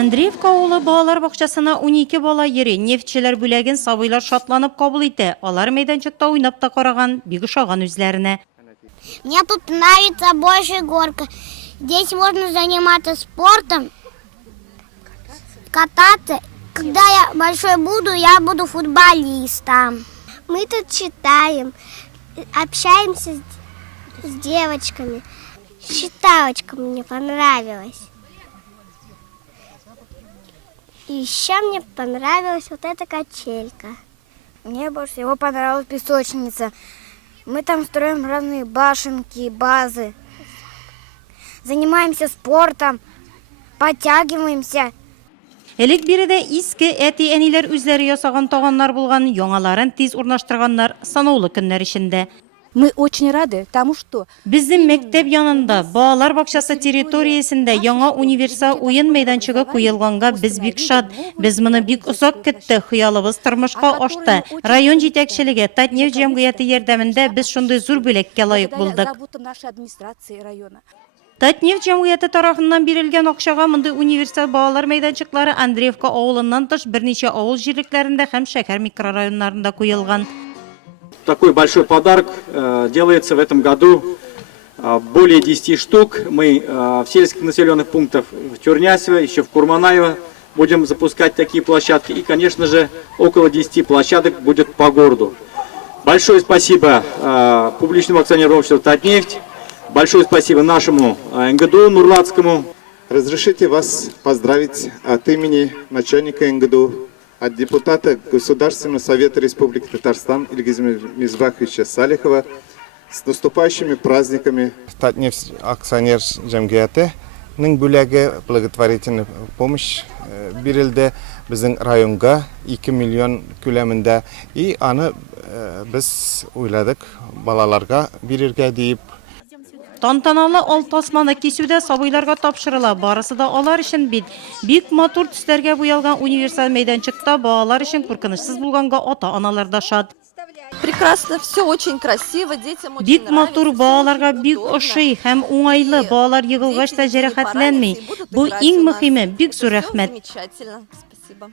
Андреевка авылы балалар бакчасына 12 бала йөри. Нефтчеләр бүләген сабыйлар шатланып кабул итә. Алар мәйданчыкта уйнап та караган, бик ошаган үзләренә. Мне тут нравится больше горка. Здесь можно заниматься спортом, кататься. Когда я большой буду, я буду футболистом. Мы тут читаем, общаемся с девочками. Считалочка мне понравилась. И еще мне понравилась вот эта качелька. Мне больше всего понравилась песочница. Мы там строим разные башенки, базы. Занимаемся спортом, подтягиваемся. Элек биредә иске әти-әниләр үзләре ясаган таганнар булган, яңаларын тиз урнаштырганнар санаулы көннәр эчендә. Мы очень рады тому, что Безнең мәктәп янында, балалар бакчасы территориясендә яңа универсал уен мәйданчыгы куелганга без бик шат. Без моны бик озак көтте, хыялыбыз тормышка ашты. Район җитәкчелеге, Татнефть җәмгыяте ярдәмендә без шундый зур бүләккә лаек булдык. работа нашей администрации района. Татнефть җәмгыяте тарафыннан бирелгән акчага мондый универсал балалар мәйданчыклары Андреевка авылыннан тыш берничә авыл җирлекләрендә һәм шәһәр микрорайоннарында куелган. Такой большой подарок делается в этом году. Более 10 штук. Мы в сельских населенных пунктах в Тюрнясево, еще в Курманаево будем запускать такие площадки. И, конечно же, около 10 площадок будет по городу. Большое спасибо публичному акционерному обществу «Татнефть». Большое спасибо нашему НГДУ Нурлатскому. Разрешите вас поздравить от имени начальника НГДУ, от депутата Государственного совета Республики Татарстан Ильгиза Мизбаховича Салихова с наступающими праздниками. Татнефть акционер җәмгыяте бүләге благотворительный помощь бирелде безнең районга 2 миллион күләмендә. И аны без уйладык балаларга бирергә дип. Тантаналы алтасманы кисүдә сабыйларга тапшырыла. Барысы да алар өчен бит. Бик матур төсләргә буялган универсал мәйданчыкта балалар өчен куркынычсыз булганга ата-аналар да шат. Прекрасно, все очень красиво, детям очень Бик нравится, матур балаларга бик ошый һәм уңайлы. Балалар егылгач та җәрәхәтләнми. Бу иң мөһиме, бик зур рәхмәт. Замечательно, спасибо.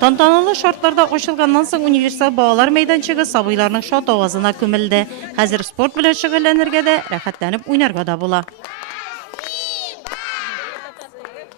Тантаналы шартларда ачылганнан соң универсал балалар мәйданчыгы сабыйларның шат авазына күмелде. Хәзер спорт белән шөгыльләнергә дә, рәхәтләнеп уйнарга да була.